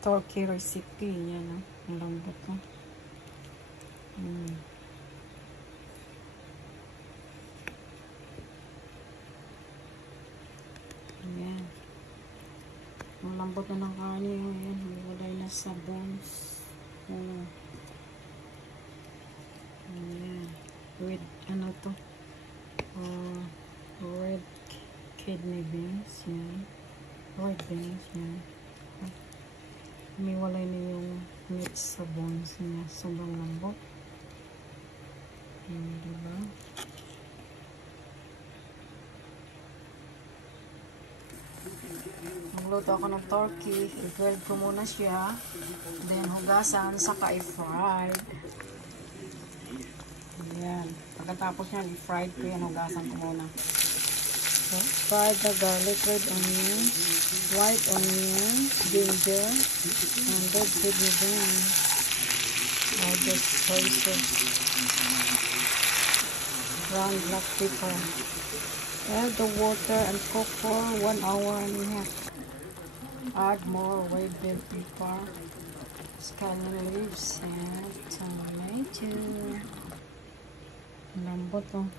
turkey recipe. Yan, oh. Ang lambot, oh. Ayan. Ang lambot na ng kanin. Ayan. Hiwalay na sa bones. Ayan. With, ano to? Red kidney beans. Ayan. Red beans. Ayan. Humiwalay na yung meat sa bones niya. Sobrang lambot. Ayan, diba? Magluto ako ng turkey. I-grill ko muna siya. Then, hugasan, saka i-fried. Ayan. Pagkatapos yan, i-fried ko yan. Hugasan ko muna. So, fried the garlic, red onion, white onion, ginger, and red kidney beans. All the soy sauce. Brown black pepper. Add the water and cook for 1 hour and a half. Add more red bell pepper, scallion leaves, and tomato. Lambot, oh.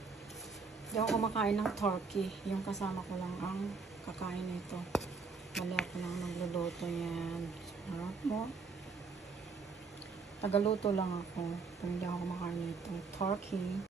Hindi ako kumakain ng turkey. Yung kasama ko lang ang kakain nito. Mali ako lang nagluluto yan. Sarap mo. Tagaluto lang ako. Kung hindi ako kumakain nito. Turkey.